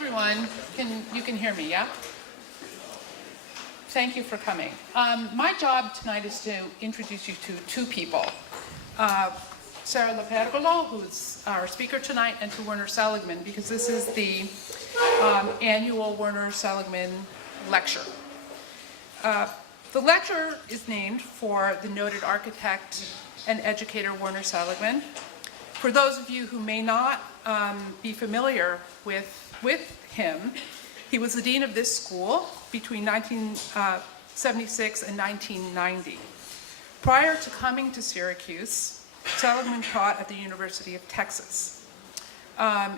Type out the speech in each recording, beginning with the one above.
everyone. You can hear me, yeah? Thank you for coming. My job tonight is to introduce you to two people. Sara Lopergolo, who's our speaker tonight, and to Werner Seligmann, because this is the annual Werner Seligmann lecture. The lecture is named for the noted architect and educator Werner Seligmann. For those of you who may not be familiar with him, he was the dean of this school between 1976 and 1990. Prior to coming to Syracuse, Seligmann taught at the University of Texas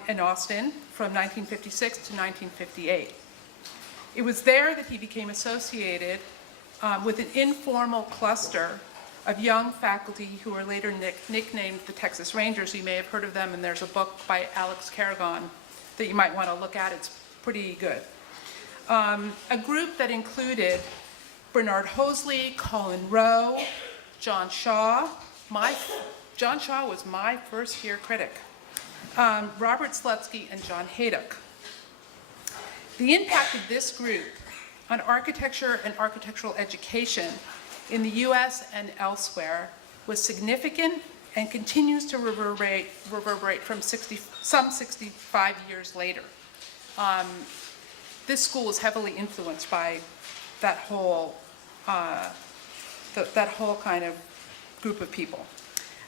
in Austin from 1956 to 1958. It was there that he became associated with an informal cluster of young faculty who were later nicknamed the Texas Rangers. You may have heard of them, and there's a book by Alex Carragon that you might want to look at. It's pretty good. A group that included Bernard Hoseley, Colin Rowe, John Shaw. John Shaw was my first year critic. Robert Slutsky and John Haydock. The impact of this group on architecture and architectural education in the US and elsewhere was significant and continues to reverberate from some 65 years later. This school is heavily influenced by that whole kind of group of people.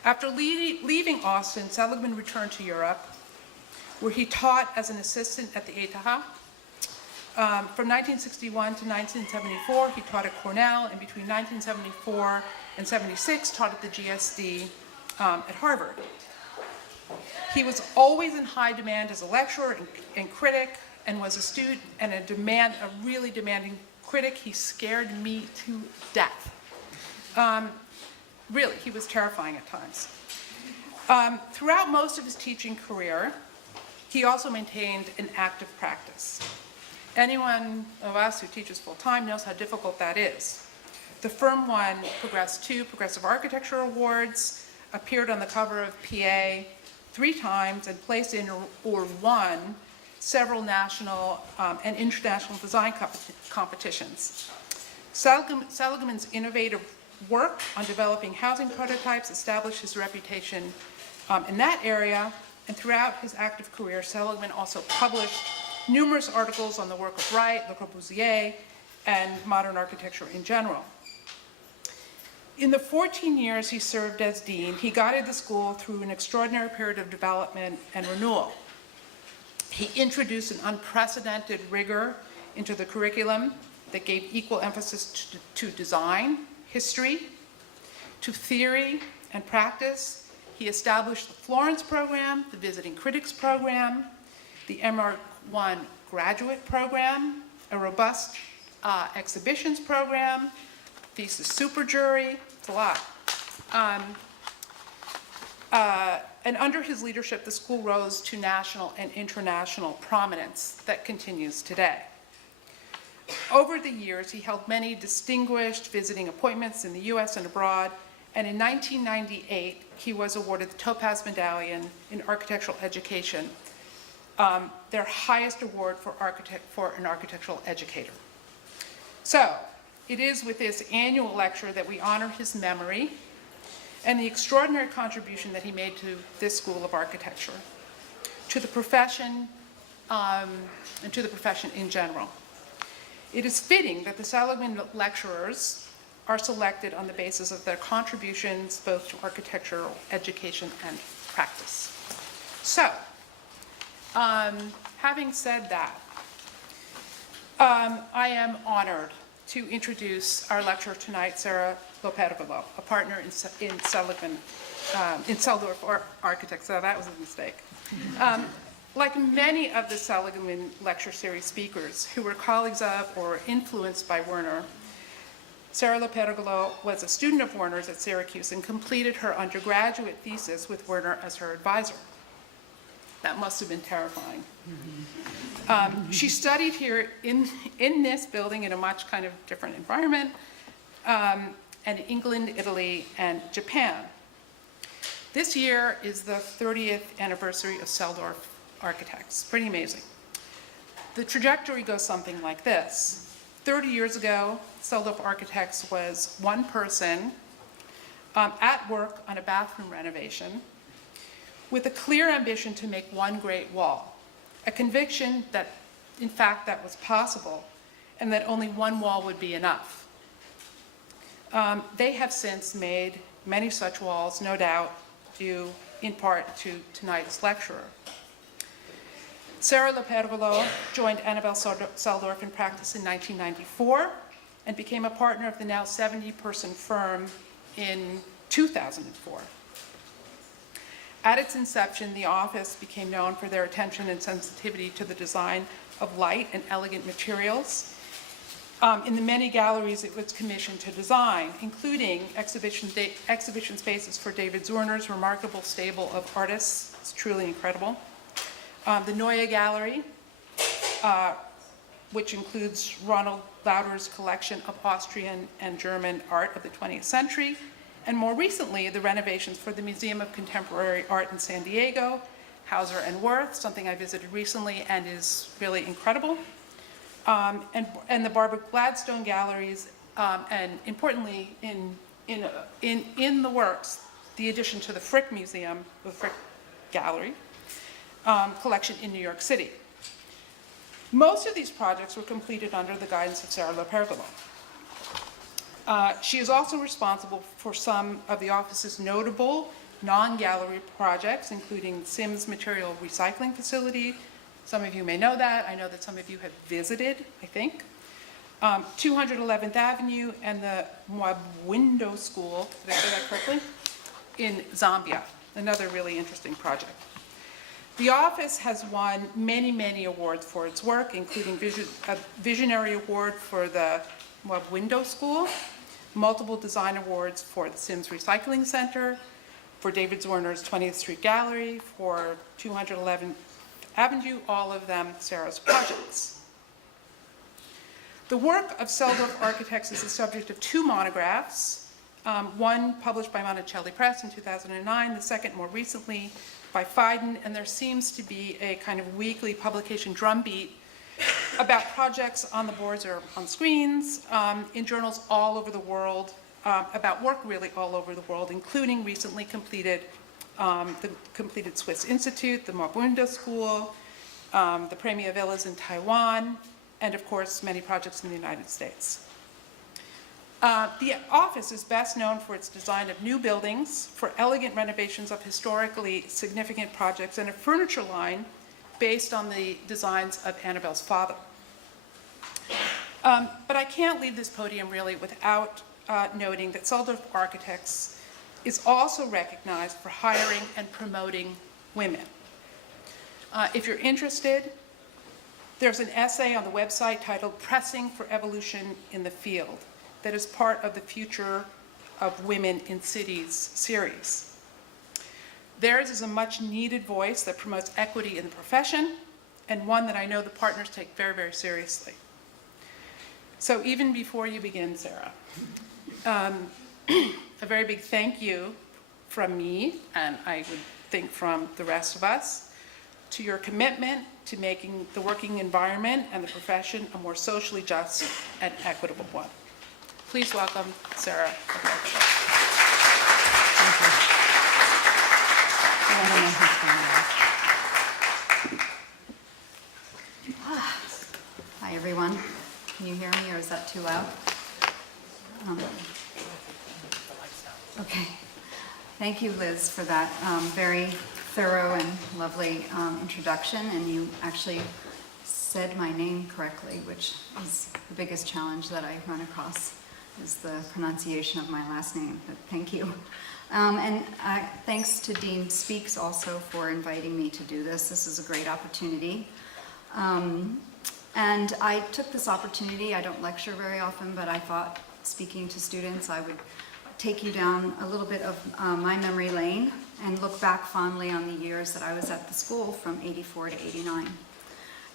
After leaving Austin, Seligmann returned to Europe, where he taught as an assistant at the ETH. From 1961 to 1974, he taught at Cornell, and between 1974 and 76, taught at the GSD at Harvard. He was always in high demand as a lecturer and critic, and was a student and a really demanding critic. He scared me to death. Really, he was terrifying at times. Throughout most of his teaching career, he also maintained an active practice. Anyone of us who teaches full-time knows how difficult that is. The firm won two Progressive Architecture Awards, appeared on the cover of PA 3 times, and placed in or won several national and international design competitions. Seligmann's innovative work on developing housing prototypes established his reputation in that area, and throughout his active career, Seligmann also published numerous articles on the work of Wright, Le Corbusier, and modern architecture in general. In the 14 years he served as dean, he guided the school through an extraordinary period of development and renewal. He introduced an unprecedented rigor into the curriculum that gave equal emphasis to design, history, to theory and practice. He established the Florence program, the Visiting Critics program, the MR1 graduate program, a robust exhibitions program, thesis super jury. It's a lot. And under his leadership, the school rose to national and international prominence that continues today. Over the years, he held many distinguished visiting appointments in the US and abroad, and in 1998, he was awarded the Topaz Medallion in Architectural Education, their highest award for an architectural educator. So, it is with this annual lecture that we honor his memory and the extraordinary contribution that he made to this school of architecture, to the profession, and to the profession in general. It is fitting that the Seligmann lecturers are selected on the basis of their contributions both to architectural education and practice. So, having said that, I am honored to introduce our lecturer tonight, Sara Lopergolo, a partner in Selldorf Architects. So that was a mistake. Like many of the Seligmann lecture series speakers who were colleagues of or influenced by Werner, Sara Lopergolo was a student of Werner's at Syracuse and completed her undergraduate thesis with Werner as her advisor. That must have been terrifying. She studied here in this building in a much kind of different environment, and England, Italy, and Japan. This year is the 30th anniversary of Selldorf Architects. Pretty amazing. The trajectory goes something like this. 30 years ago, Selldorf Architects was one person at work on a bathroom renovation with a clear ambition to make one great wall, a conviction that, in fact, that was possible and that only one wall would be enough. They have since made many such walls, no doubt, due in part to tonight's lecturer. Sara Lopergolo joined Annabelle Selldorf in practice in 1994 and became a partner of the now 70-person firm in 2004. At its inception, the office became known for their attention and sensitivity to the design of light and elegant materials in the many galleries it was commissioned to design, including exhibition spaces for David Zwirner's remarkable stable of artists. It's truly incredible. The Neue Gallery, which includes Ronald Lauder's collection of Austrian and German art of the 20th century, and more recently, the renovations for the Museum of Contemporary Art in San Diego, Hauser and Wirth, something I visited recently and is really incredible, and the Barbara Gladstone galleries, and importantly, in the works, the addition to the Frick Museum, the Frick Gallery, collection in New York City. Most of these projects were completed under the guidance of Sara Lopergolo. She is also responsible for some of the office's notable non-gallery projects, including Sims Material Recycling Facility. Some of you may know that. I know that some of you have visited, I think. 211th Avenue and the Window School, did I say that correctly? In Zambia, another really interesting project. The office has won many, many awards for its work, including a Visionary Award for the Window School, multiple design awards for the Sims Recycling Center, for David Zwirner's 20th Street Gallery, for 211th Avenue, all of them Sara's projects. The work of Selldorf Architects is the subject of two monographs, one published by Monticelli Press in 2009, the second more recently by Fiden, and there seems to be a kind of weekly publication drumbeat about projects on the boards or on screens, in journals all over the world, about work really all over the world, including recently completed, the completed Swiss Institute, the Window School, the Premier Villas in Taiwan, and of course many projects in the United States. The office is best known for its design of new buildings, for elegant renovations of historically significant projects, and a furniture line based on the designs of Annabelle's father. But I can't leave this podium really without noting that Selldorf Architects is also recognized for hiring and promoting women. If you're interested, there's an essay on the website titled "Pressing for Evolution in the Field" that is part of the Future of Women in Cities series. Theirs is a much needed voice that promotes equity in the profession, and one that I know the partners take very, very seriously. So even before you begin, Sara, a very big thank you from me, and I would think from the rest of us, to your commitment to making the working environment and the profession a more socially just and equitable one. Please welcome Sara. Hi, everyone. Can you hear me, or is that too loud? Okay. Thank you, Liz, for that very thorough and lovely introduction, and you actually said my name correctly, which is the biggest challenge that I run across, is the pronunciation of my last name, but thank you. And thanks to Dean Speaks also for inviting me to do this. This is a great opportunity. And I took this opportunity, I don't lecture very often, but I thought speaking to students I would take you down a little bit of my memory lane and look back fondly on the years that I was at the school from '84 to '89.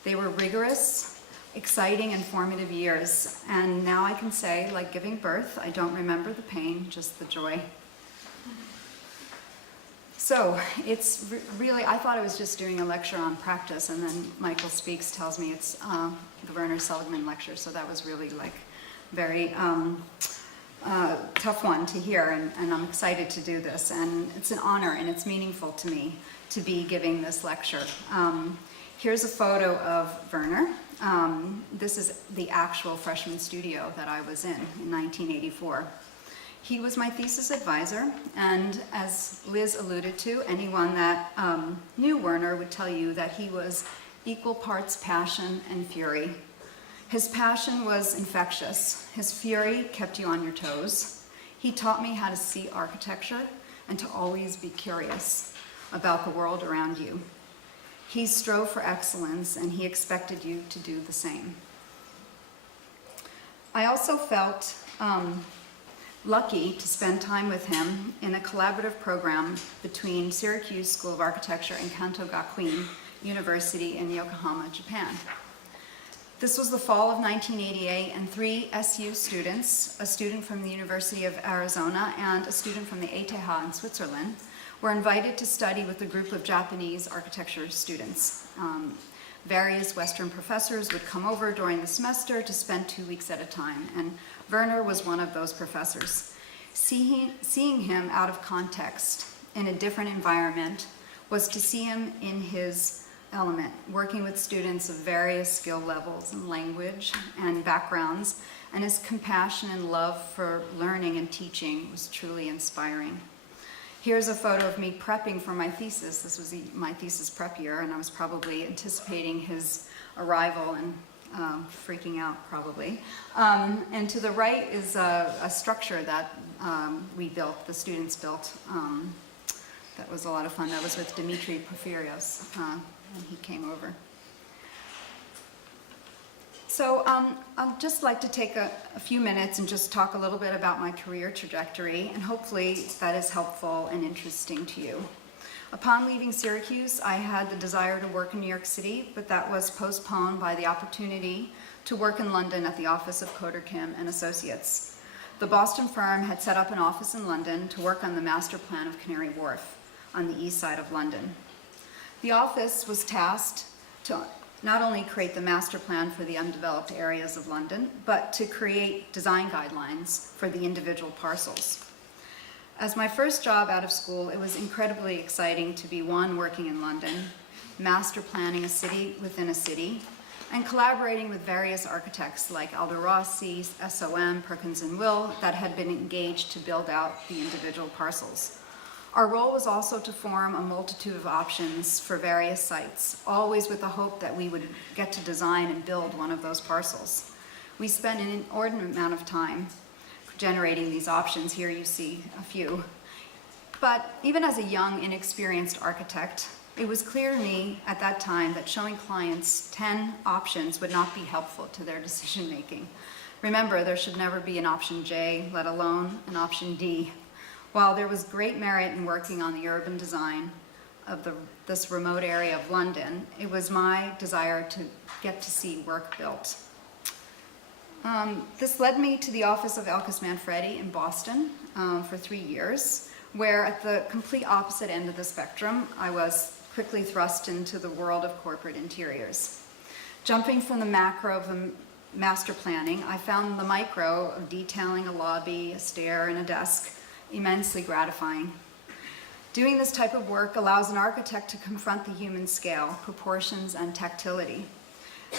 They were rigorous, exciting, and formative years, and now I can say, like giving birth, I don't remember the pain, just the joy. So it's really, I thought I was just doing a lecture on practice, and then Michael Speaks tells me it's the Werner Seligmann lecture, so that was really like very tough one to hear, and I'm excited to do this, and it's an honor and it's meaningful to me to be giving this lecture. Here's a photo of Werner. This is the actual freshman studio that I was in 1984. He was my thesis advisor, and as Liz alluded to, anyone that knew Werner would tell you that he was equal parts passion and fury. His passion was infectious. His fury kept you on your toes. He taught me how to see architecture and to always be curious about the world around you. He strove for excellence, and he expected you to do the same. I also felt lucky to spend time with him in a collaborative program between Syracuse School of Architecture and Kanto Gakuin University in Yokohama, Japan. This was the fall of 1988, and 3 SU students, a student from the University of Arizona and a student from the ETH in Switzerland, were invited to study with a group of Japanese architecture students. Various Western professors would come over during the semester to spend 2 weeks at a time, and Werner was one of those professors. Seeing him out of context in a different environment was to see him in his element, working with students of various skill levels and language and backgrounds, and his compassion and love for learning and teaching was truly inspiring. Here's a photo of me prepping for my thesis. This was my thesis prep year, and I was probably anticipating his arrival and freaking out probably. And to the right is a structure that we built, the students built. That was a lot of fun. That was with Dimitri Porphyrios, and he came over. So I'd just like to take a few minutes and just talk a little bit about my career trajectory, and hopefully that is helpful and interesting to you. Upon leaving Syracuse, I had the desire to work in New York City, but that was postponed by the opportunity to work in London at the office of Coder Kim and Associates. The Boston firm had set up an office in London to work on the master plan of Canary Wharf on the east side of London. The office was tasked to not only create the master plan for the undeveloped areas of London, but to create design guidelines for the individual parcels. As my first job out of school, it was incredibly exciting to be working in London, master planning a city within a city, and collaborating with various architects like Aldo Rossi, SOM, Perkins & Will that had been engaged to build out the individual parcels. Our role was also to form a multitude of options for various sites, always with the hope that we would get to design and build one of those parcels. We spent an inordinate amount of time generating these options. Here you see a few. But even as a young, inexperienced architect, it was clear to me at that time that showing clients 10 options would not be helpful to their decision making. Remember, there should never be an option J, let alone an option D. While there was great merit in working on the urban design of this remote area of London, it was my desire to get to see work built. This led me to the office of Elkis Manfredi in Boston for 3 years, where at the complete opposite end of the spectrum, I was quickly thrust into the world of corporate interiors. Jumping from the macro of the master planning, I found the micro of detailing a lobby, a stair, and a desk immensely gratifying. Doing this type of work allows an architect to confront the human scale, proportions, and tactility.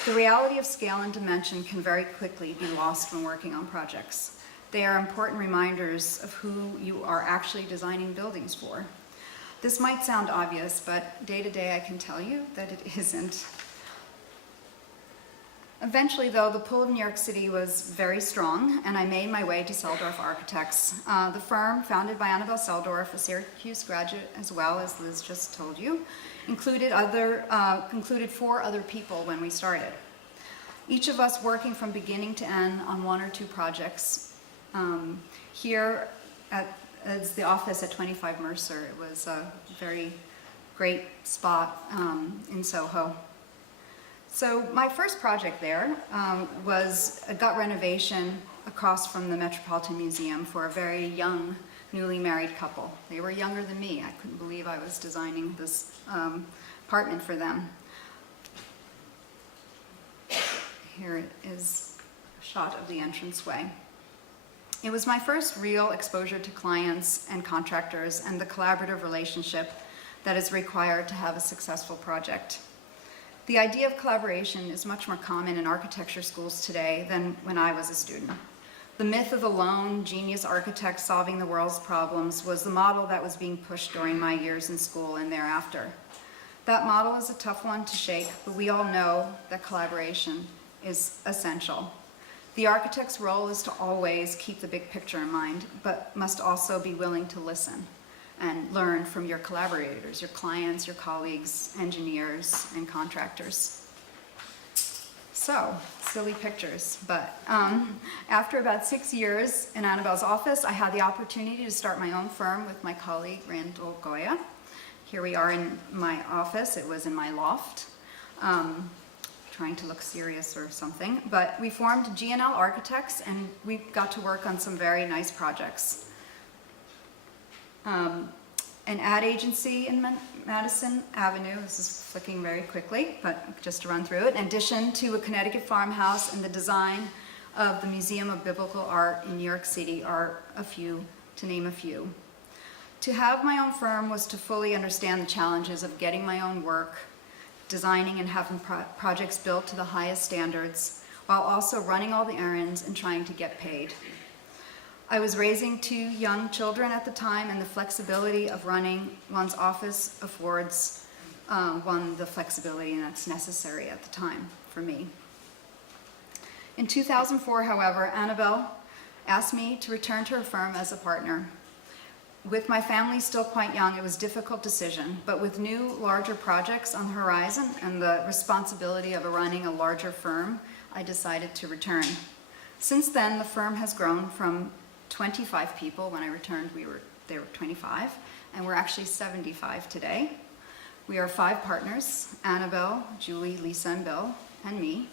The reality of scale and dimension can very quickly be lost when working on projects. They are important reminders of who you are actually designing buildings for. This might sound obvious, but day to day I can tell you that it isn't. Eventually, though, the pull of New York City was very strong, and I made my way to Selldorf Architects. The firm, founded by Annabelle Selldorf, a Syracuse graduate as well, as Liz just told you, included 4 other people when we started. Each of us working from beginning to end on 1 or 2 projects. Here is the office at 25 Mercer. It was a very great spot in Soho. So my first project there was a gut renovation across from the Metropolitan Museum for a very young newly married couple. They were younger than me. I couldn't believe I was designing this apartment for them. Here is a shot of the entranceway. It was my first real exposure to clients and contractors and the collaborative relationship that is required to have a successful project. The idea of collaboration is much more common in architecture schools today than when I was a student. The myth of the lone genius architect solving the world's problems was the model that was being pushed during my years in school and thereafter. That model is a tough one to shake, but we all know that collaboration is essential. The architect's role is to always keep the big picture in mind, but must also be willing to listen and learn from your collaborators, your clients, your colleagues, engineers, and contractors. So, silly pictures, but after about 6 years in Annabelle's office, I had the opportunity to start my own firm with my colleague, Randall Goya. Here we are in my office. It was in my loft, trying to look serious or something, but we formed GNL Architects, and we got to work on some very nice projects. An ad agency in Madison Avenue, this is flicking very quickly, but just to run through it, in addition to a Connecticut farmhouse and the design of the Museum of Biblical Art in New York City are a few, to name a few. To have my own firm was to fully understand the challenges of getting my own work, designing and having projects built to the highest standards, while also running all the errands and trying to get paid. I was raising 2 young children at the time, and the flexibility of running one's office affords one the flexibility that's necessary at the time for me. In 2004, however, Annabelle asked me to return to her firm as a partner. With my family still quite young, it was a difficult decision, but with new, larger projects on the horizon and the responsibility of running a larger firm, I decided to return. Since then, the firm has grown from 25 people. When I returned, they were 25, and we're actually 75 today. We are 5 partners, Annabelle, Julie, Lisa, and Bill, and me,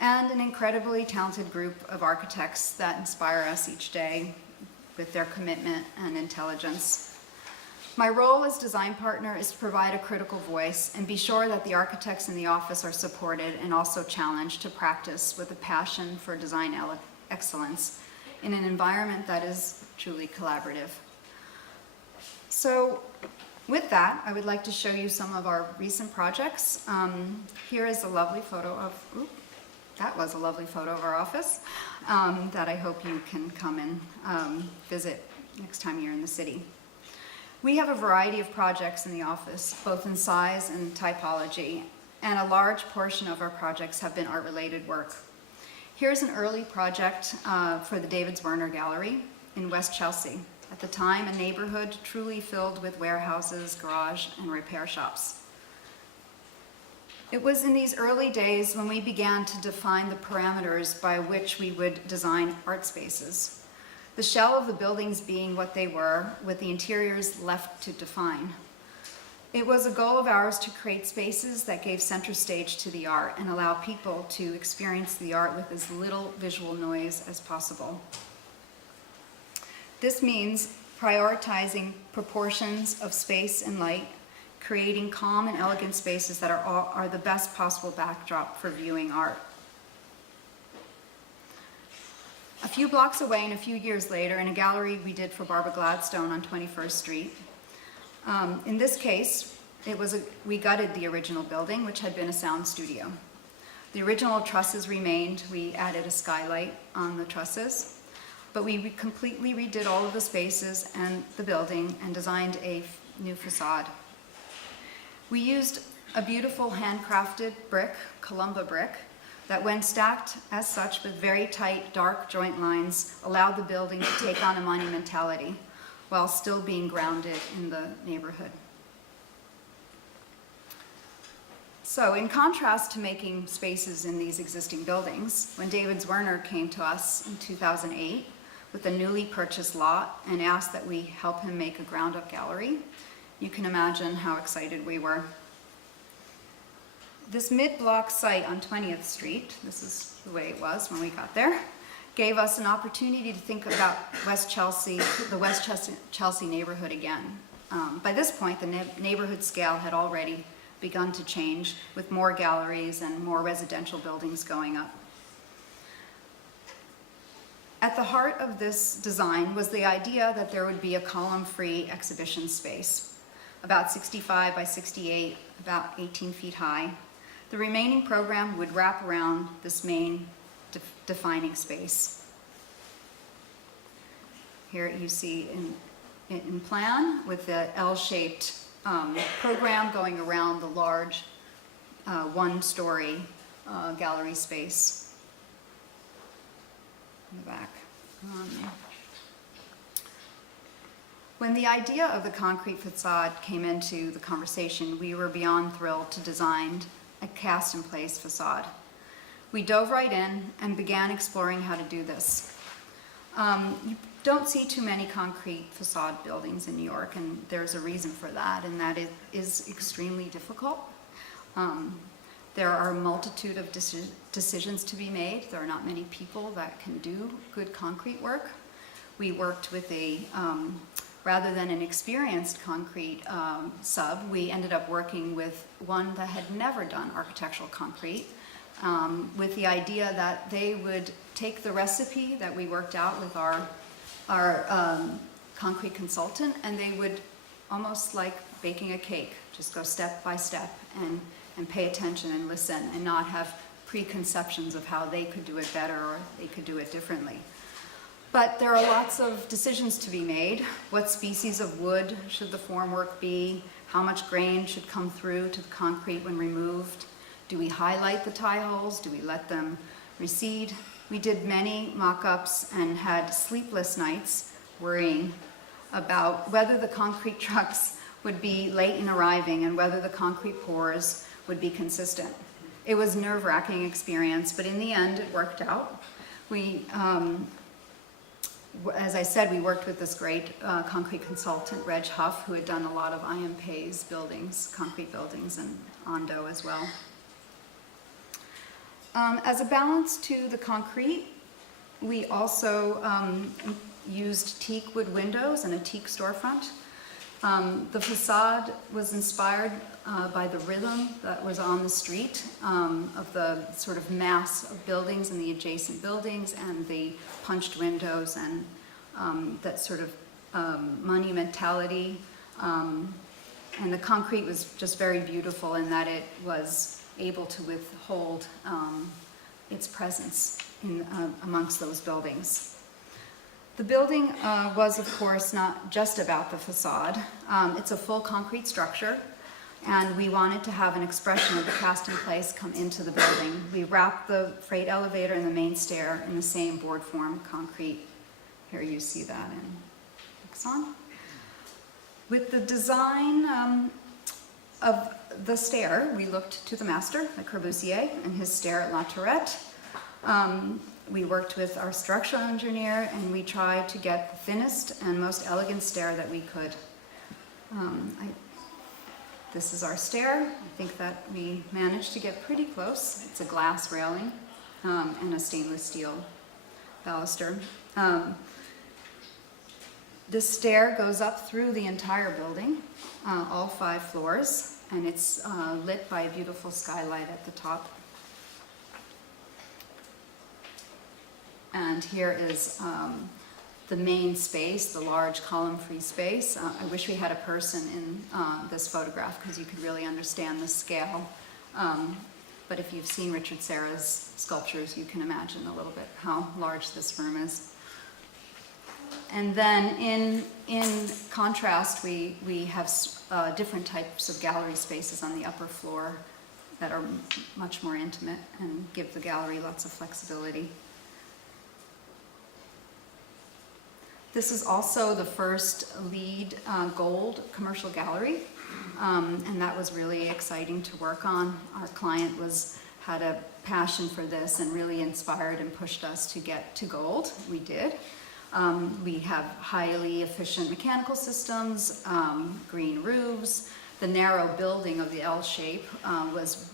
and an incredibly talented group of architects that inspire us each day with their commitment and intelligence. My role as design partner is to provide a critical voice and be sure that the architects in the office are supported and also challenged to practice with a passion for design excellence in an environment that is truly collaborative. So with that, I would like to show you some of our recent projects. Here is a lovely photo of, that was a lovely photo of our office that I hope you can come and visit next time you're in the city. We have a variety of projects in the office, both in size and typology, and a large portion of our projects have been art-related work. Here's an early project for the David Zwirner Gallery in West Chelsea. At the time, a neighborhood truly filled with warehouses, garage, and repair shops. It was in these early days when we began to define the parameters by which we would design art spaces. The shell of the buildings being what they were, with the interiors left to define. It was a goal of ours to create spaces that gave center stage to the art and allow people to experience the art with as little visual noise as possible. This means prioritizing proportions of space and light, creating calm and elegant spaces that are the best possible backdrop for viewing art. A few blocks away and a few years later, in a gallery we did for Barbara Gladstone on 21st Street, in this case, we gutted the original building, which had been a sound studio. The original trusses remained. We added a skylight on the trusses, but we completely redid all of the spaces and the building and designed a new facade. We used a beautiful handcrafted brick, Columba brick, that when stacked as such with very tight, dark joint lines, allowed the building to take on a monumentality while still being grounded in the neighborhood. So in contrast to making spaces in these existing buildings, when David Zwirner came to us in 2008 with a newly purchased lot and asked that we help him make a ground-up gallery, you can imagine how excited we were. This mid-block site on 20th Street, this is the way it was when we got there, gave us an opportunity to think about West Chelsea, the West Chelsea neighborhood again. By this point, the neighborhood scale had already begun to change, with more galleries and more residential buildings going up. At the heart of this design was the idea that there would be a column-free exhibition space, about 65 by 68, about 18 feet high. The remaining program would wrap around this main defining space. Here you see in plan with the L-shaped program going around the large one-story gallery space in the back. When the idea of the concrete facade came into the conversation, we were beyond thrilled to design a cast-in-place facade. We dove right in and began exploring how to do this. You don't see too many concrete facade buildings in New York, and there's a reason for that, and that it is extremely difficult. There are a multitude of decisions to be made. There are not many people that can do good concrete work. We worked with rather than an experienced concrete sub, we ended up working with one that had never done architectural concrete, with the idea that they would take the recipe that we worked out with our concrete consultant, and they would, almost like baking a cake, just go step by step and pay attention and listen and not have preconceptions of how they could do it better or they could do it differently. But there are lots of decisions to be made. What species of wood should the formwork be? How much grain should come through to the concrete when removed? Do we highlight the tie holes? Do we let them recede? We did many mock-ups and had sleepless nights worrying about whether the concrete trucks would be late in arriving and whether the concrete pours would be consistent. It was a nerve-wracking experience, but in the end it worked out. As I said, we worked with this great concrete consultant, Reg Huff, who had done a lot of I.M. Pei's buildings, concrete buildings, and Ondo as well. As a balance to the concrete, we also used teak wood windows and a teak storefront. The facade was inspired by the rhythm that was on the street, of the sort of mass of buildings and the adjacent buildings and the punched windows and that sort of monumentality. And the concrete was just very beautiful in that it was able to withhold its presence amongst those buildings. The building was, of course, not just about the facade. It's a full concrete structure, and we wanted to have an expression of the cast-in-place come into the building. We wrapped the freight elevator and the main stair in the same board form concrete. Here you see that in Exxon. With the design of the stair, we looked to the master, Le Corbusier, and his stair at La Tourette. We worked with our structural engineer, and we tried to get the thinnest and most elegant stair that we could. This is our stair. I think that we managed to get pretty close. It's a glass railing and a stainless steel baluster. This stair goes up through the entire building, all 5 floors, and it's lit by a beautiful skylight at the top. And here is the main space, the large column-free space. I wish we had a person in this photograph because you could really understand the scale. But if you've seen Richard Serra's sculptures, you can imagine a little bit how large this room is. And then in contrast, we have different types of gallery spaces on the upper floor that are much more intimate and give the gallery lots of flexibility. This is also the first LEED Gold commercial gallery, and that was really exciting to work on. Our client had a passion for this and really inspired and pushed us to get to gold. We did. We have highly efficient mechanical systems, green roofs. The narrow building of the L shape was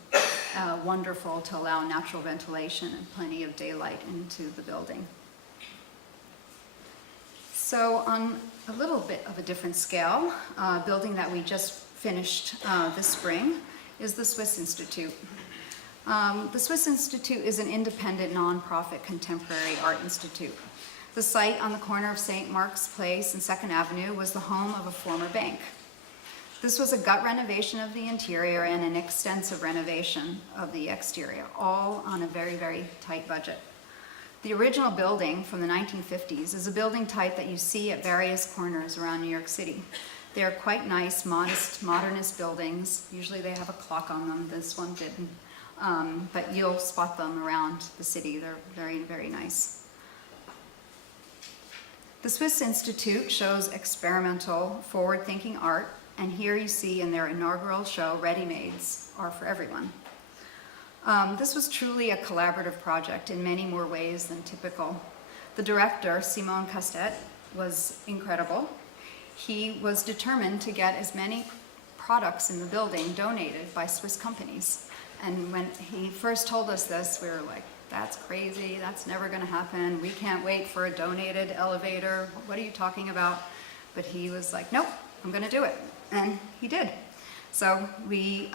wonderful to allow natural ventilation and plenty of daylight into the building. So on a little bit of a different scale, a building that we just finished this spring is the Swiss Institute. The Swiss Institute is an independent, nonprofit contemporary art institute. The site on the corner of St. Mark's Place and 2nd Avenue was the home of a former bank. This was a gut renovation of the interior and an extensive renovation of the exterior, all on a very, very tight budget. The original building from the 1950s is a building type that you see at various corners around New York City. They are quite nice, modest, modernist buildings. Usually they have a clock on them. This one didn't. But you'll spot them around the city. They're very, very nice. The Swiss Institute shows experimental, forward-thinking art, and here you see in their inaugural show, Ready-Mades Are for Everyone. This was truly a collaborative project in many more ways than typical. The director, Simon Castet, was incredible. He was determined to get as many products in the building donated by Swiss companies. And when he first told us this, we were like, that's crazy, that's never gonna happen. We can't wait for a donated elevator. What are you talking about? But he was like, nope, I'm gonna do it. And he did. So we,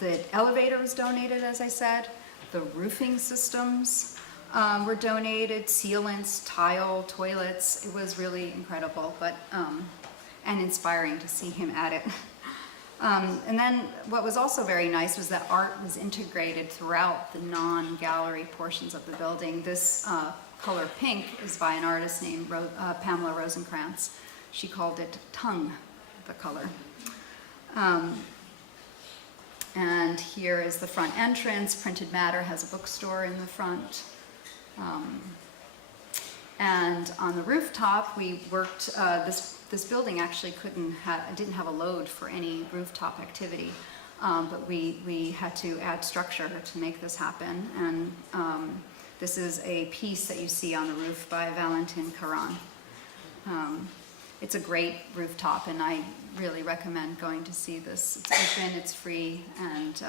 the elevator was donated, as I said. The roofing systems were donated, sealants, tile, toilets. It was really incredible, but and inspiring to see him at it. And then what was also very nice was that art was integrated throughout the non-gallery portions of the building. This color pink is by an artist named Pamela Rosenkrantz. She called it Tongue, the color. And here is the front entrance. Printed Matter has a bookstore in the front. And on the rooftop, we worked, this building actually didn't have a load for any rooftop activity, but we had to add structure to make this happen. And this is a piece that you see on the roof by Valentin Caron. It's a great rooftop, and I really recommend going to see this. It's open, it's free, and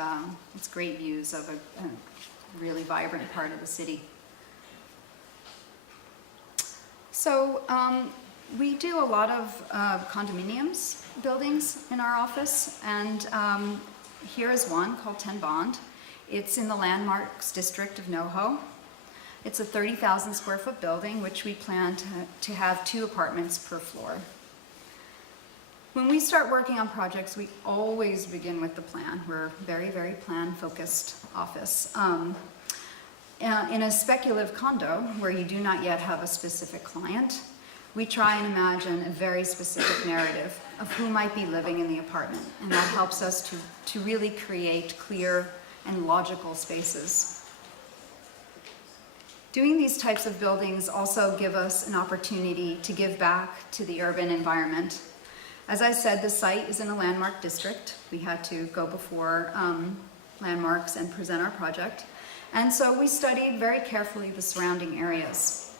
it's great views of a really vibrant part of the city. So we do a lot of condominiums buildings in our office, and here is one called 10 Bond. It's in the Landmarks district of NoHo. It's a 30,000 square foot building, which we plan to have 2 apartments per floor. When we start working on projects, we always begin with the plan. We're a very, very plan-focused office. In a speculative condo, where you do not yet have a specific client, we try and imagine a very specific narrative of who might be living in the apartment, and that helps us to really create clear and logical spaces. Doing these types of buildings also give us an opportunity to give back to the urban environment. As I said, the site is in a landmark district. We had to go before landmarks and present our project. And so we studied very carefully the surrounding areas.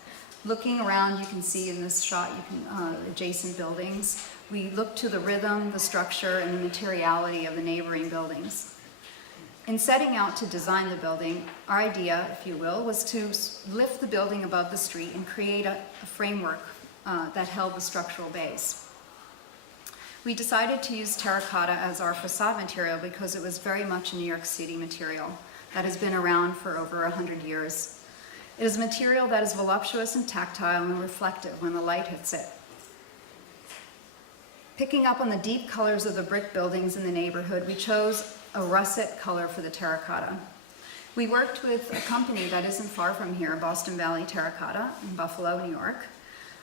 Looking around, you can see in this shot, adjacent buildings. We looked to the rhythm, the structure, and the materiality of the neighboring buildings. In setting out to design the building, our idea, if you will, was to lift the building above the street and create a framework that held the structural base. We decided to use terracotta as our facade material because it was very much a New York City material that has been around for over 100 years. It is a material that is voluptuous and tactile and reflective when the light hits it. Picking up on the deep colors of the brick buildings in the neighborhood, we chose a russet color for the terracotta. We worked with a company that isn't far from here, Boston Valley Terracotta in Buffalo, New York,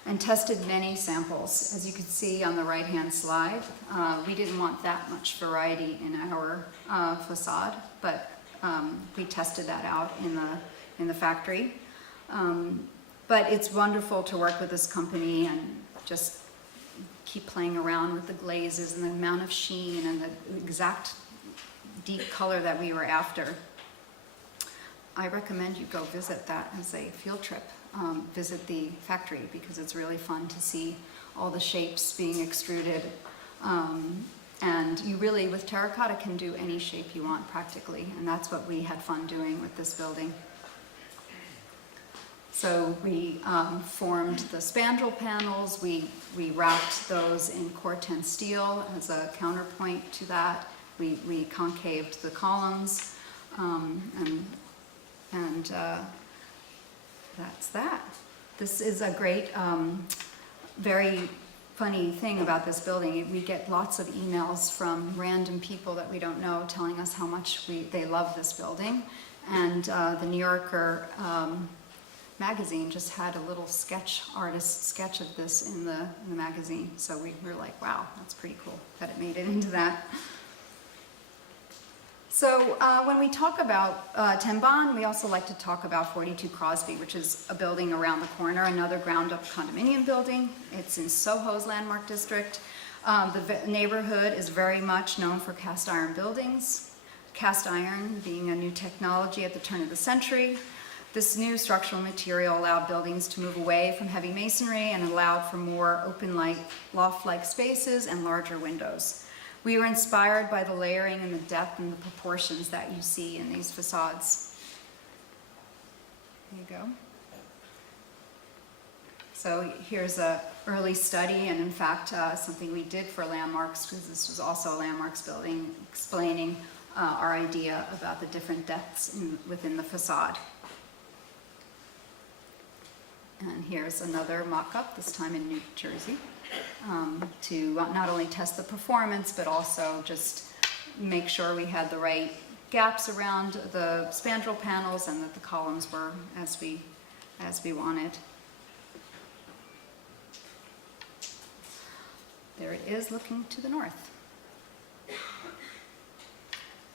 and tested many samples. As you can see on the right-hand slide, we didn't want that much variety in our facade, but we tested that out in the factory. But it's wonderful to work with this company and just keep playing around with the glazes and the amount of sheen and the exact deep color that we were after. I recommend you go visit that as a field trip. Visit the factory because it's really fun to see all the shapes being extruded. And you really, with terracotta, can do any shape you want practically, and that's what we had fun doing with this building. So we formed the spandrel panels, we wrapped those in Corten steel as a counterpoint to that. We concaved the columns, and that's that. This is a great, very funny thing about this building. We get lots of emails from random people that we don't know telling us how much they love this building. And the New Yorker magazine just had a little artist sketch of this in the magazine. So we were like, wow, that's pretty cool that it made it into that. So when we talk about Tenban, we also like to talk about 42 Crosby, which is a building around the corner, another ground-up condominium building. It's in Soho's Landmark District. The neighborhood is very much known for cast iron buildings, cast iron being a new technology at the turn of the century. This new structural material allowed buildings to move away from heavy masonry and allowed for more open-like, loft-like spaces and larger windows. We were inspired by the layering and the depth and the proportions that you see in these facades. There you go. So here's an early study, and in fact, something we did for landmarks, because this was also a landmarks building, explaining our idea about the different depths within the facade. And here's another mock-up, this time in New Jersey, to not only test the performance, but also just make sure we had the right gaps around the spandrel panels and that the columns were as we wanted. There it is looking to the north.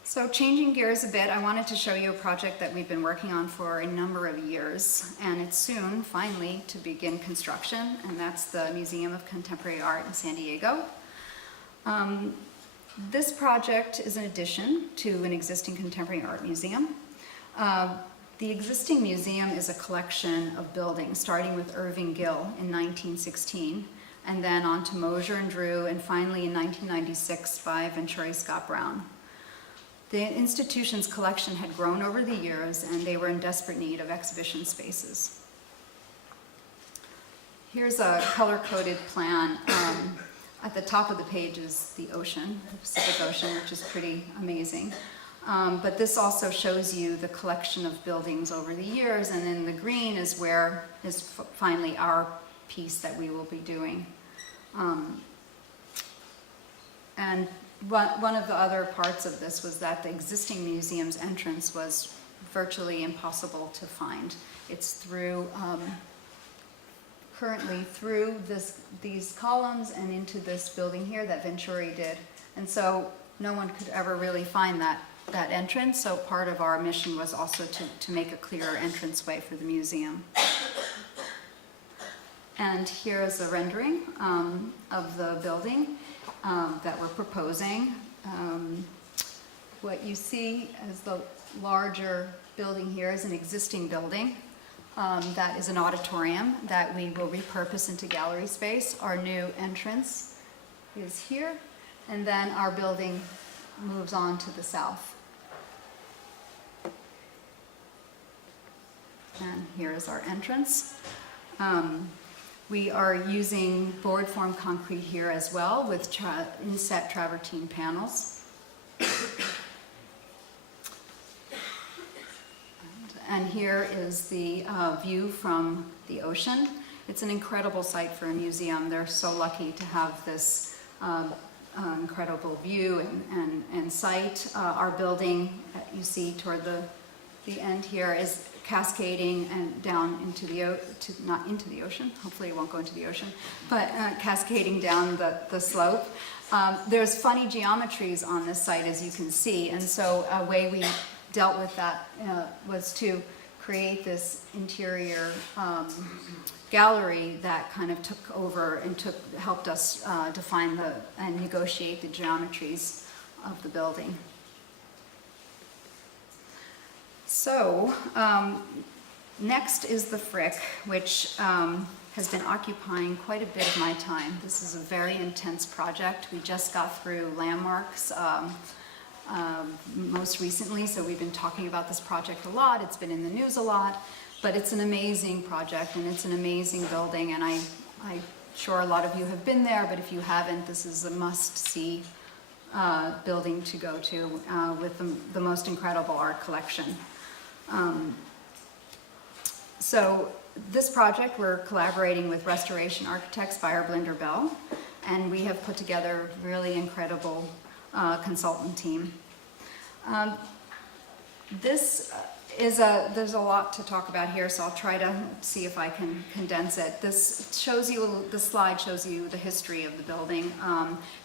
So changing gears a bit, I wanted to show you a project that we've been working on for a number of years, and it's soon, finally, to begin construction, and that's the Museum of Contemporary Art in San Diego. This project is an addition to an existing contemporary art museum. The existing museum is a collection of buildings, starting with Irving Gill in 1916, and then on to Mosier and Drew, and finally in 1996 by Venturi Scott Brown. The institution's collection had grown over the years, and they were in desperate need of exhibition spaces. Here's a color-coded plan. At the top of the page is the ocean, the Pacific Ocean, which is pretty amazing. But this also shows you the collection of buildings over the years, and in the green is where is finally our piece that we will be doing. And one of the other parts of this was that the existing museum's entrance was virtually impossible to find. It's through, currently through these columns and into this building here that Venturi did. And so no one could ever really find that entrance, so part of our mission was also to make a clearer entranceway for the museum. And here is a rendering of the building that we're proposing. What you see as the larger building here is an existing building that is an auditorium that we will repurpose into gallery space. Our new entrance is here, and then our building moves on to the south. And here is our entrance. We are using board form concrete here as well with inset travertine panels. And here is the view from the ocean. It's an incredible site for a museum. They're so lucky to have this incredible view and site. Our building that you see toward the end here is cascading and down into not into the ocean, hopefully it won't go into the ocean, but cascading down the slope. There's funny geometries on this site, as you can see, and so a way we dealt with that was to create this interior gallery that kind of took over and helped us define and negotiate the geometries of the building. So, next is the Frick, which has been occupying quite a bit of my time. This is a very intense project. We just got through landmarks most recently, so we've been talking about this project a lot. It's been in the news a lot, but it's an amazing project and it's an amazing building, and I'm sure a lot of you have been there, but if you haven't, this is a must-see building to go to with the most incredible art collection. So this project, we're collaborating with Restoration Architects Beyer Blinder Bell, and we have put together a really incredible consultant team. There's a lot to talk about here, so I'll try to see if I can condense it. This slide shows you the history of the building.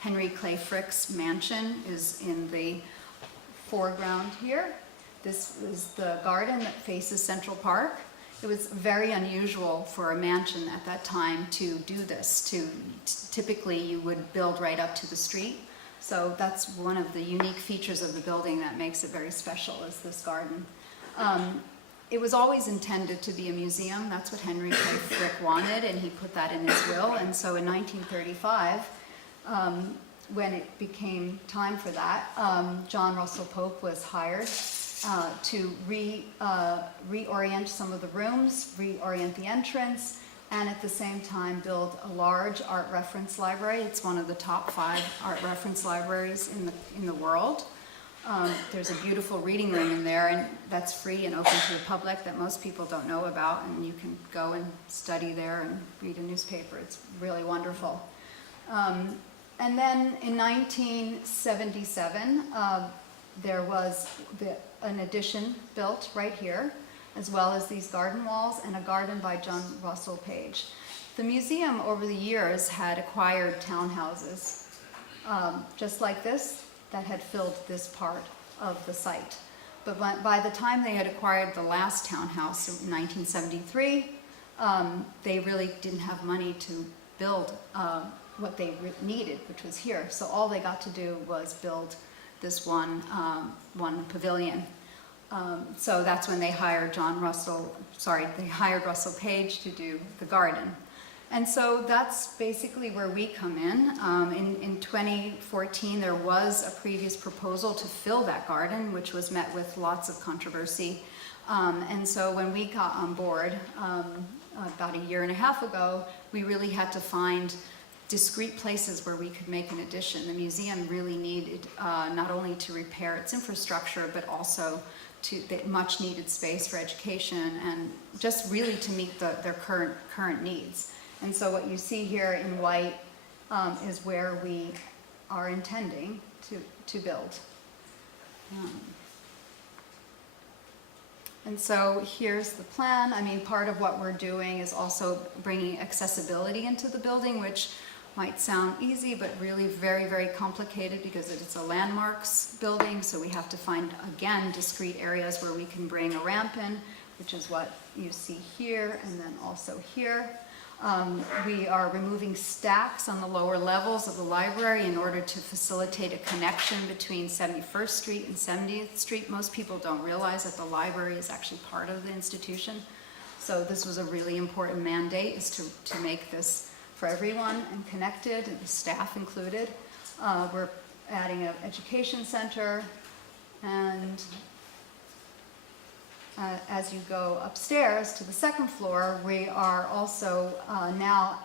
Henry Clay Frick's mansion is in the foreground here. This is the garden that faces Central Park. It was very unusual for a mansion at that time to do this. Typically you would build right up to the street. So that's one of the unique features of the building that makes it very special, is this garden. It was always intended to be a museum. That's what Henry Clay Frick wanted, and he put that in his will. And so in 1935, when it became time for that, John Russell Pope was hired to reorient some of the rooms, reorient the entrance, and at the same time build a large art reference library. It's one of the top 5 art reference libraries in the world. There's a beautiful reading room in there, and that's free and open to the public, that most people don't know about, and you can go and study there and read a newspaper. It's really wonderful. And then in 1977, there was an addition built right here, as well as these garden walls and a garden by John Russell Page. The museum over the years had acquired townhouses just like this that had filled this part of the site. But by the time they had acquired the last townhouse in 1973, they really didn't have money to build what they needed, which was here. So all they got to do was build this one pavilion. So that's when they hired Russell Page to do the garden. And so that's basically where we come in. In 2014, there was a previous proposal to fill that garden, which was met with lots of controversy. And so when we got on board about a year and a half ago, we really had to find discrete places where we could make an addition. The museum really needed not only to repair its infrastructure, but also the much needed space for education, and just really to meet their current needs. And so what you see here in white is where we are intending to build. And so here's the plan. I mean, part of what we're doing is also bringing accessibility into the building, which might sound easy, but really very, very complicated because it's a landmarks building. So we have to find, again, discrete areas where we can bring a ramp in, which is what you see here and then also here. We are removing stacks on the lower levels of the library in order to facilitate a connection between 71st Street and 70th Street. Most people don't realize that the library is actually part of the institution. So this was a really important mandate, is to make this for everyone and connected, and the staff included. We're adding an education center, and as you go upstairs to the second floor, we are also now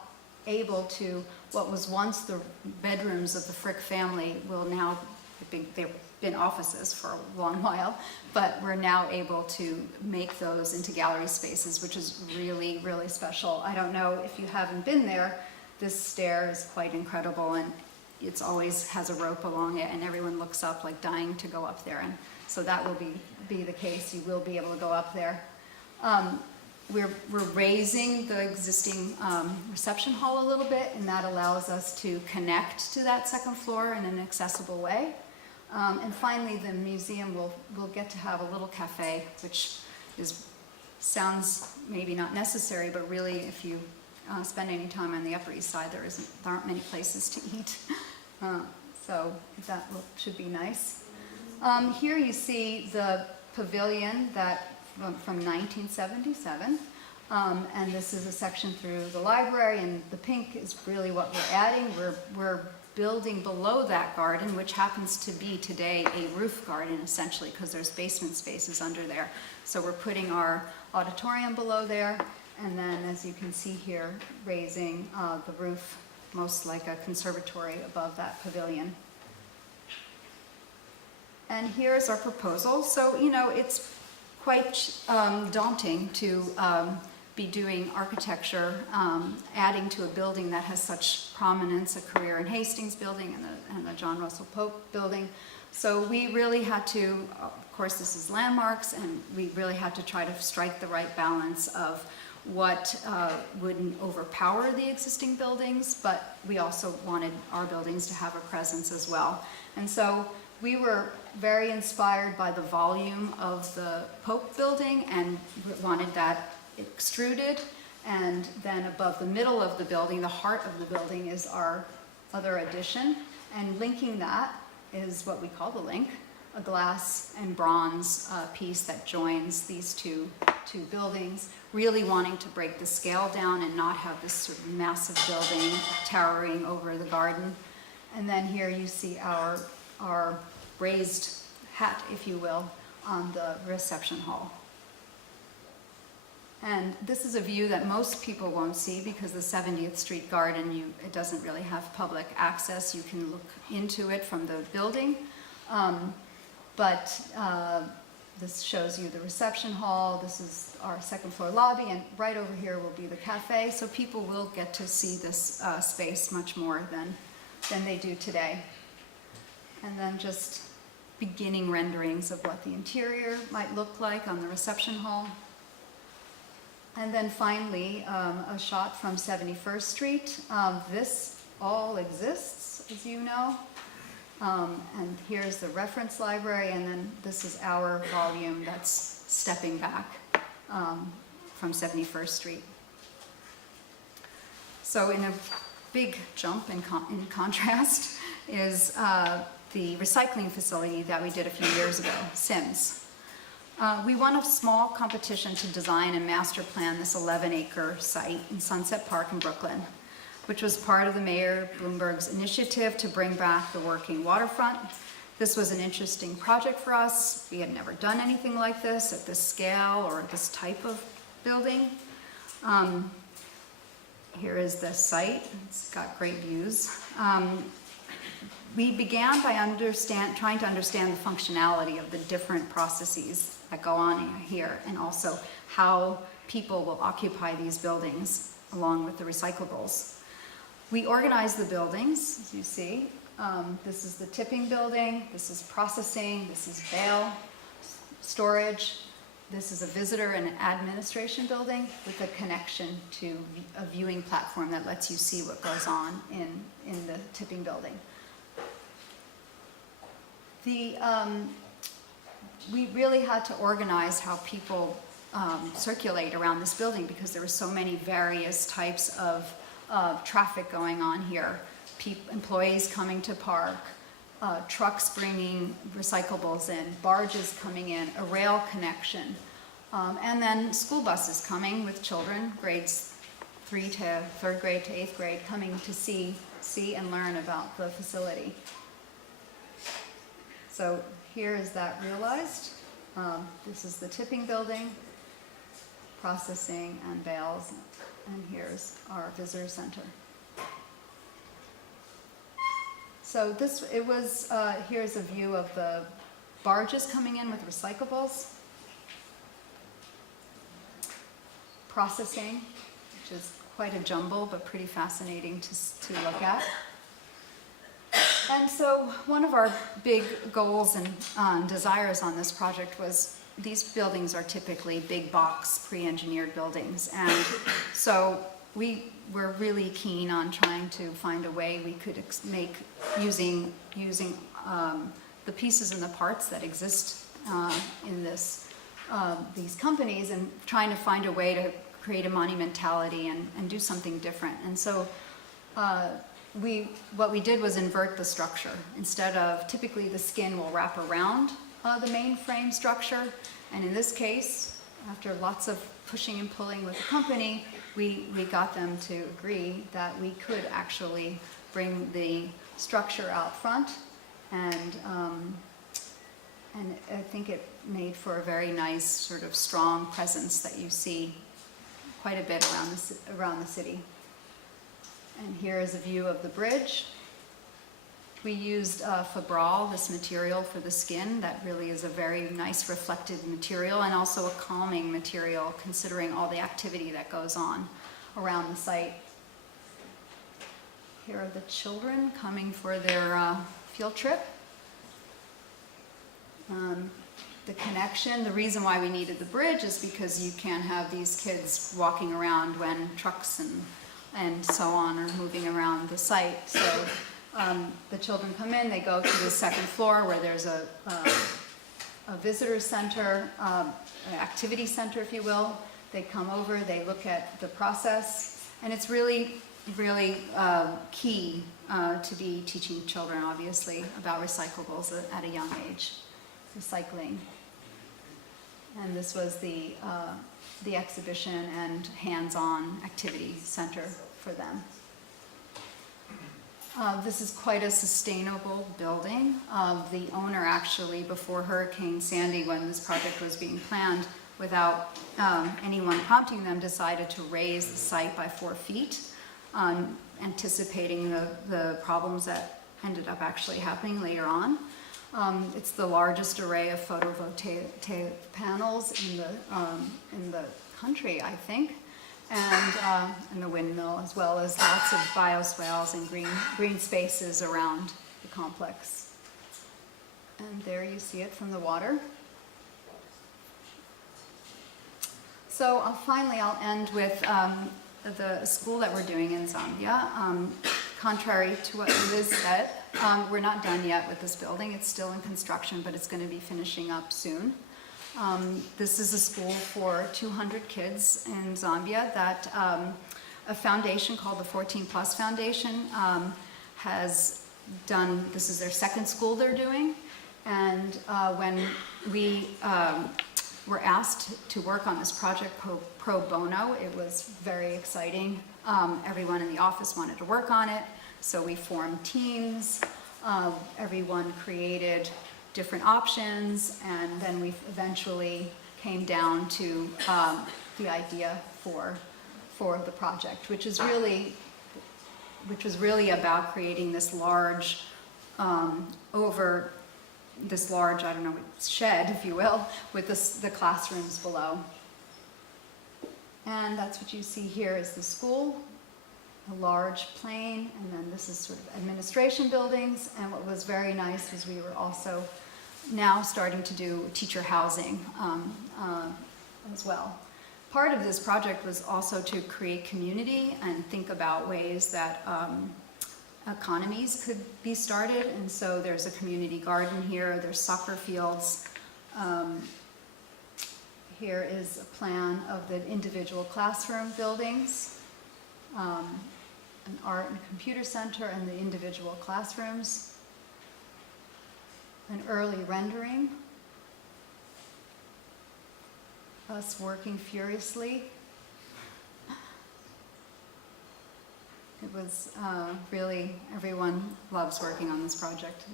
able to, what was once the bedrooms of the Frick family will now, they've been offices for a long while, but we're now able to make those into gallery spaces, which is really, really special. I don't know if you haven't been there, this stair is quite incredible, and it's always has a rope along it, and everyone looks up like dying to go up there, and so that will be the case. You will be able to go up there. We're raising the existing reception hall a little bit, and that allows us to connect to that second floor in an accessible way. And finally, the museum will get to have a little cafe, which sounds maybe not necessary, but really, if you spend any time on the Upper East Side, there aren't many places to eat. So that should be nice. Here you see the pavilion from 1977. And this is a section through the library, and the pink is really what we're adding. We're building below that garden, which happens to be today a roof garden essentially, because there's basement spaces under there. So we're putting our auditorium below there, and then as you can see here, raising the roof, most like a conservatory above that pavilion. And here's our proposal. So, you know, it's quite daunting to be doing architecture, adding to a building that has such prominence, a Career and Hastings building and the John Russell Pope building. So we really had to, of course this is landmarks, and we really had to try to strike the right balance of what wouldn't overpower the existing buildings, but we also wanted our buildings to have a presence as well. And so we were very inspired by the volume of the Pope building and wanted that extruded, and then above the middle of the building, the heart of the building, is our other addition, and linking that is what we call the link, a glass and bronze piece that joins these two buildings, really wanting to break the scale down and not have this sort of massive building towering over the garden. And then here you see our raised hat, if you will, on the reception hall. And this is a view that most people won't see because the 70th Street garden, it doesn't really have public access. You can look into it from the building. This shows you the reception hall. This is our second floor lobby, and right over here will be the cafe. So people will get to see this space much more than they do today. And then just beginning renderings of what the interior might look like on the reception hall. And then finally, a shot from 71st Street. This all exists, as you know. And here's the reference library, and then this is our volume that's stepping back from 71st Street. So in a big jump in contrast is the recycling facility that we did a few years ago, SIMS. We won a small competition to design and master plan this 11-acre site in Sunset Park in Brooklyn, which was part of the Mayor Bloomberg's initiative to bring back the working waterfront. This was an interesting project for us. We had never done anything like this at this scale or this type of building. Here is the site. It's got great views. We began by trying to understand the functionality of the different processes that go on here, and also how people will occupy these buildings along with the recyclables. We organized the buildings, as you see. This is the tipping building, this is processing, this is bale storage, this is a visitor and administration building with a connection to a viewing platform that lets you see what goes on in the tipping building. We really had to organize how people circulate around this building because there were so many various types of traffic going on here. Employees coming to park, trucks bringing recyclables in, barges coming in, a rail connection, and then school buses coming with children, grades 3rd grade to 8th grade, coming to see and learn about the facility. So here is that realized. This is the tipping building, processing and bales, and here's our visitor center. So here's a view of the barges coming in with recyclables, processing, which is quite a jumble but pretty fascinating to look at. And so one of our big goals and desires on this project was these buildings are typically big box pre-engineered buildings, and so we were really keen on trying to find a way we could make using the pieces and the parts that exist in these companies, and trying to find a way to create a monumentality and do something different. And so what we did was invert the structure. Instead of, typically the skin will wrap around the main frame structure, and in this case, after lots of pushing and pulling with the company, we got them to agree that we could actually bring the structure out front, and I think it made for a very nice sort of strong presence that you see quite a bit around the city. And here is a view of the bridge. We used Fabral, this material for the skin, that really is a very nice reflective material and also a calming material considering all the activity that goes on around the site. Here are the children coming for their field trip. The connection, the reason why we needed the bridge is because you can't have these kids walking around when trucks and so on are moving around the site. So the children come in, they go to the second floor where there's a visitor center, an activity center, if you will. They come over, they look at the process, and it's really key to be teaching children, obviously, about recyclables at a young age, recycling. And this was the exhibition and hands-on activity center for them. This is quite a sustainable building. The owner actually, before Hurricane Sandy, when this project was being planned, without anyone prompting them, decided to raise the site by 4 feet, anticipating the problems that ended up actually happening later on. It's the largest array of photovoltaic panels in the country, I think, and the windmill, as well as lots of bioswales and green spaces around the complex. And there you see it from the water. So finally, I'll end with the school that we're doing in Zambia. Contrary to what Liz said, we're not done yet with this building. It's still in construction, but it's going to be finishing up soon. This is a school for 200 kids in Zambia that a foundation called the 14 Plus Foundation has done. This is their second school they're doing. And when we were asked to work on this project pro bono, it was very exciting. Everyone in the office wanted to work on it, so we formed teams. Everyone created different options, and then we eventually came down to the idea for the project, which was really about creating this large, I don't know, shed, if you will, with the classrooms below. And that's what you see here is the school, a large plain, and then this is sort of administration buildings. And what was very nice was we were also now starting to do teacher housing as well. Part of this project was also to create community and think about ways that economies could be started. And so there's a community garden here, there's soccer fields. Here is a plan of the individual classroom buildings, an art and computer center and the individual classrooms, an early rendering, us working furiously. It was really, everyone loves working on this project.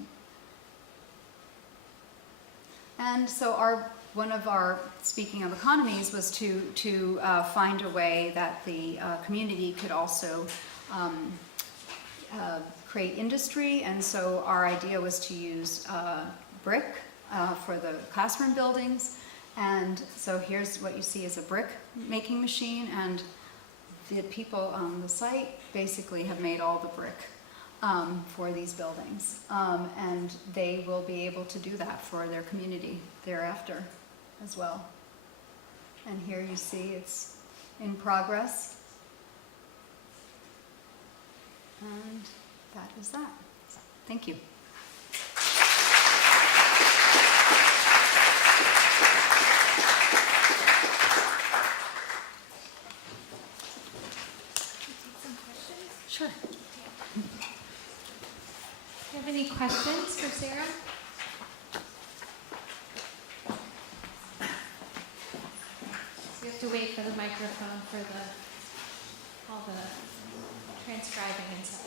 And so one of our, speaking of economies, was to find a way that the community could also create industry. And so our idea was to use brick for the classroom buildings. And so here's what you see is a brick making machine, and the people on the site basically have made all the brick for these buildings. And they will be able to do that for their community thereafter as well. And here you see it's in progress. And that is that. Thank you. Sure. Do you have any questions for Sara? Yes, have to wait for the microphone for all the transcribing and such.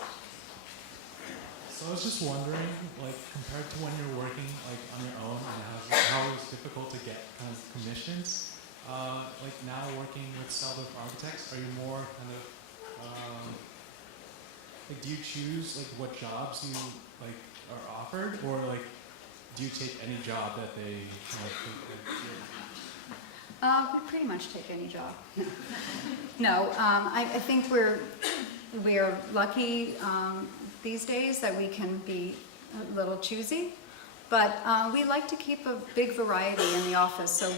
So I was just wondering, like, compared to when you're working like on your own and how it was difficult to get kind of commissions, like now working with Selldorf Architects, are you more kind of like, do you choose like what jobs you like are offered, or like do you take any job that they like We pretty much take any job. No, I think we're lucky these days that we can be a little choosy, but we like to keep a big variety in the office. So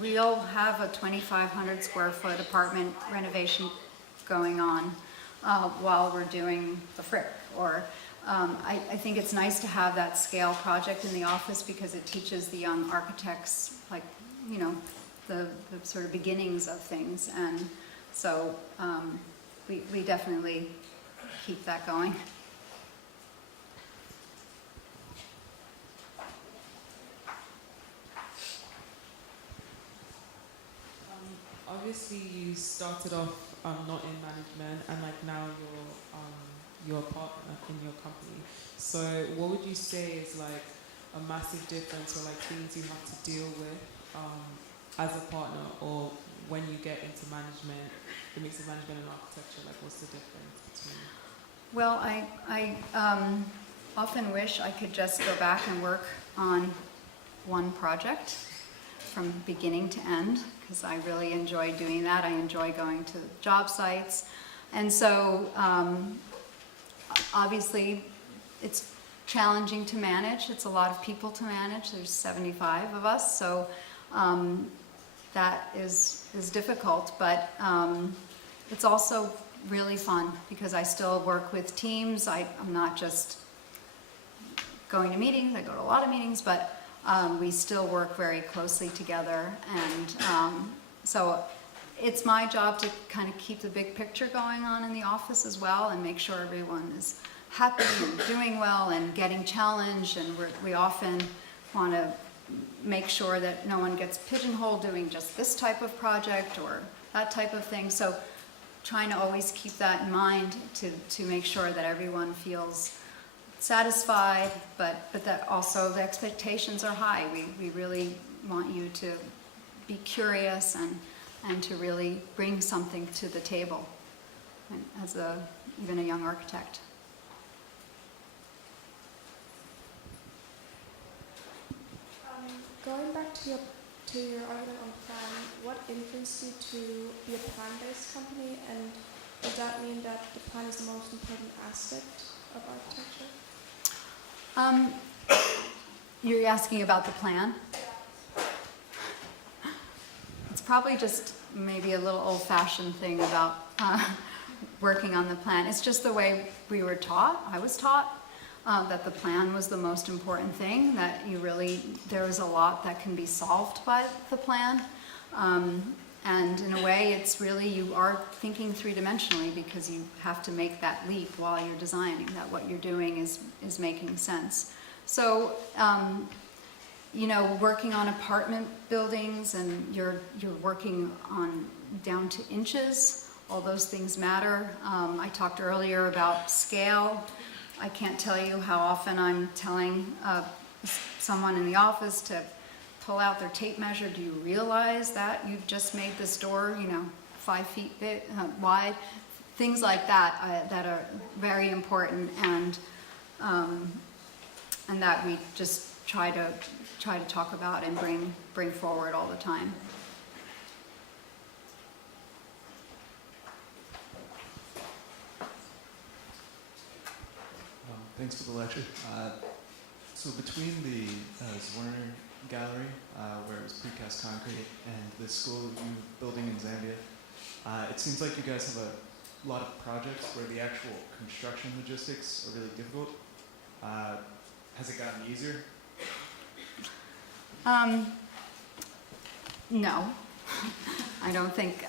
we'll have a 2,500 square foot apartment renovation going on while we're doing the Frick. Or I think it's nice to have that scale project in the office because it teaches the young architects, like, you know, the sort of beginnings of things. And so we definitely keep that going. Obviously, you started off not in management, and like now you're a partner in your company. So, what would you say is like a massive difference, or like things you have to deal with as a partner, or when you get into management, the mix of management and architecture? Like, what's the difference between? Well, I often wish I could just go back and work on one project from beginning to end, because I really enjoy doing that. I enjoy going to job sites. And so obviously it's challenging to manage. It's a lot of people to manage. There's 75 of us, so that is difficult, but it's also really fun because I still work with teams. I'm not just going to meetings. I go to a lot of meetings, but we still work very closely together, and so it's my job to kind of keep the big picture going on in the office as well, and make sure everyone is happy and doing well and getting challenged. And we often want to make sure that no one gets pigeonholed doing just this type of project or that type of thing. So trying to always keep that in mind to make sure that everyone feels satisfied, but that also the expectations are high. We really want you to be curious and to really bring something to the table, and as even a young architect. Going back to your argument on plan, what influenced you to be a plan-based company, and does that mean that the plan is the most important aspect of architecture? You're asking about the plan? It's probably just maybe a little old-fashioned thing about working on the plan. It's just the way we were taught. I was taught that the plan was the most important thing, that there was a lot that can be solved by the plan. And in a way, it's really, you are thinking three-dimensionally because you have to make that leap while you're designing, that what you're doing is making sense. So, you know, working on apartment buildings, and you're working on down to inches, all those things matter. I talked earlier about scale. I can't tell you how often I'm telling someone in the office to pull out their tape measure. Do you realize that you've just made this door, you know, 5 feet wide? Things like that that are very important, and that we just try to talk about and bring forward all the time. Thanks for the lecture. So between the Zwirner Gallery, where it was precast concrete, and the school building in Zambia, it seems like you guys have a lot of projects where the actual construction logistics are really difficult. Has it gotten easier? No, I don't think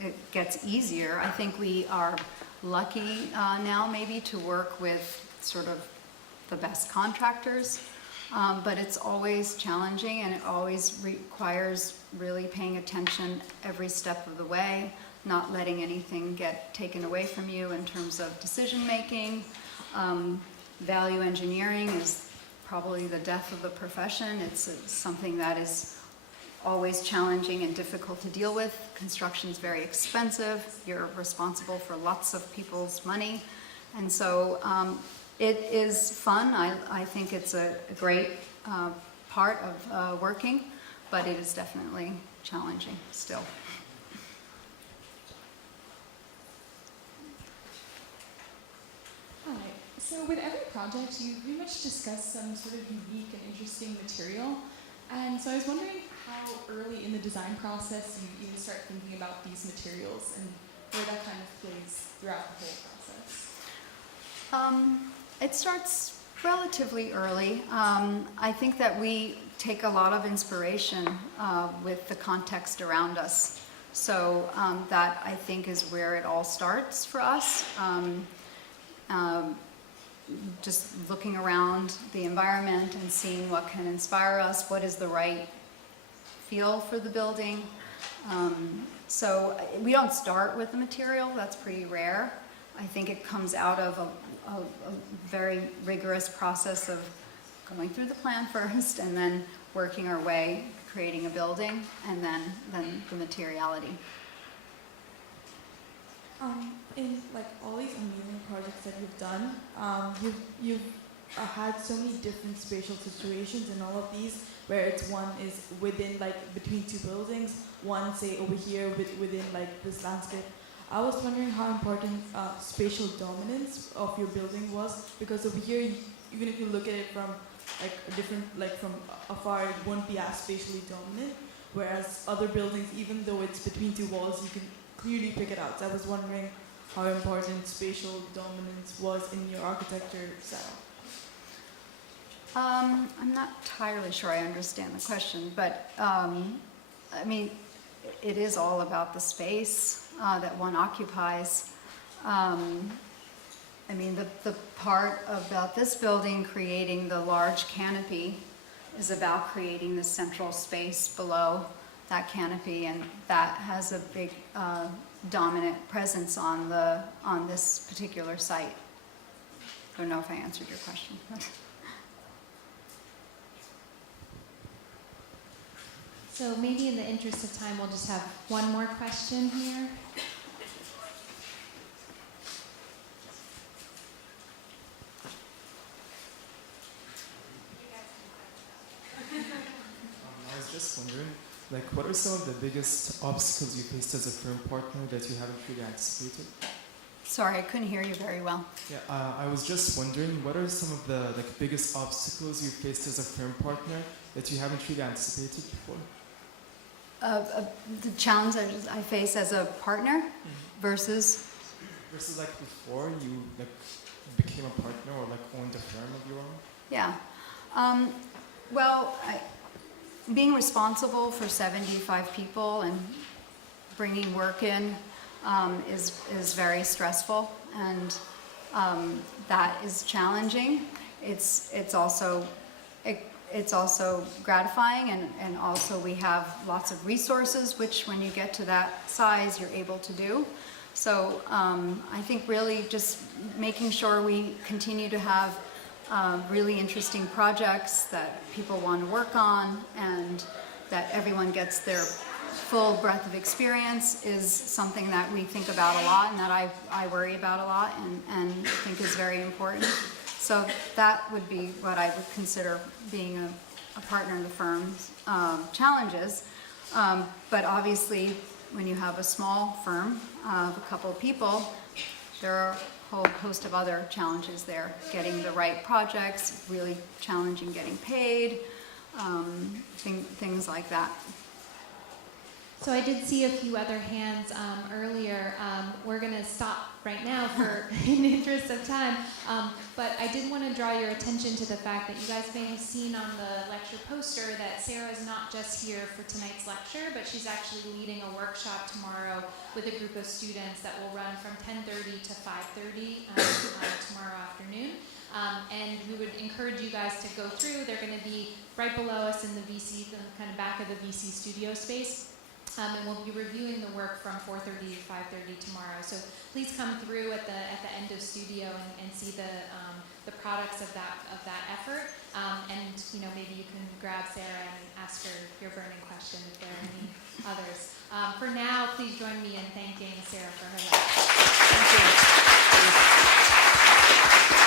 it gets easier. I think we are lucky now maybe to work with sort of the best contractors. but it's always challenging, and it always requires really paying attention every step of the way, not letting anything get taken away from you in terms of decision making. Value engineering is probably the death of the profession. It's something that is always challenging and difficult to deal with. Construction's very expensive. You're responsible for lots of people's money. And so it is fun. I think it's a great part of working, but it is definitely challenging still. Hi. So with every project, you pretty much discuss some sort of unique and interesting material. And so I was wondering how early in the design process you even start thinking about these materials and where that kind of plays throughout the whole process. It starts relatively early. I think that we take a lot of inspiration with the context around us. So that, I think, is where it all starts for us. Just looking around the environment and seeing what can inspire us, what is the right feel for the building. So we don't start with the material, that's pretty rare. I think it comes out of a very rigorous process of going through the plan first and then working our way, creating a building, and then the materiality. In like all these amazing projects that you've done, you've had so many different spatial situations in all of these, where it's one is within like between two buildings, one say over here within like this landscape. I was wondering how important spatial dominance of your building was, because over here, even if you look at it from like a different, like from afar, it won't be as spatially dominant, whereas other buildings, even though it's between two walls, you can clearly pick it out. So I was wondering how important spatial dominance was in your architecture style. I'm not entirely sure I understand the question, but I mean, it is all about the space that one occupies. I mean, the part about this building creating the large canopy is about creating the central space below that canopy, and that has a big dominant presence on this particular site. I don't know if I answered your question. So maybe in the interest of time, we'll just have one more question here. I was just wondering, like, what are some of the biggest obstacles you faced as a firm partner that you haven't really anticipated? Sorry, I couldn't hear you very well. Yeah, I was just wondering, what are some of the biggest obstacles you faced as a firm partner that you haven't really anticipated before? The challenge I face as a partner versus like before you became a partner or owned a firm of your own? Yeah. Well, being responsible for 75 people and bringing work in is very stressful, and that is challenging. It's also gratifying, and also we have lots of resources, which when you get to that size, you're able to do. So I think really just making sure we continue to have really interesting projects that people want to work on, and that everyone gets their full breadth of experience is something that we think about a lot, and that I worry about a lot, and think is very important. So that would be what I would consider being a partner in the firm's challenges. But obviously, when you have a small firm of a couple of people, there are a whole host of other challenges there. Getting the right projects, really challenging getting paid, things like that. So I did see a few other hands earlier. We're going to stop right now for in the interest of time. But I did want to draw your attention to the fact that you guys may have seen on the lecture poster that Sarah is not just here for tonight's lecture, but she's actually leading a workshop tomorrow with a group of students that will run from 10:30 to 5:30 tomorrow afternoon. And we would encourage you guys to go through. They're going to be right below us in the VC, the kind of back of the VC studio space. And we'll be reviewing the work from 4:30 to 5:30 tomorrow. So please come through at the end of studio and see the products of that effort. And maybe you can grab Sarah and ask her your burning question if there are any others. For now, please join me in thanking Sarah for her lecture. Thank you.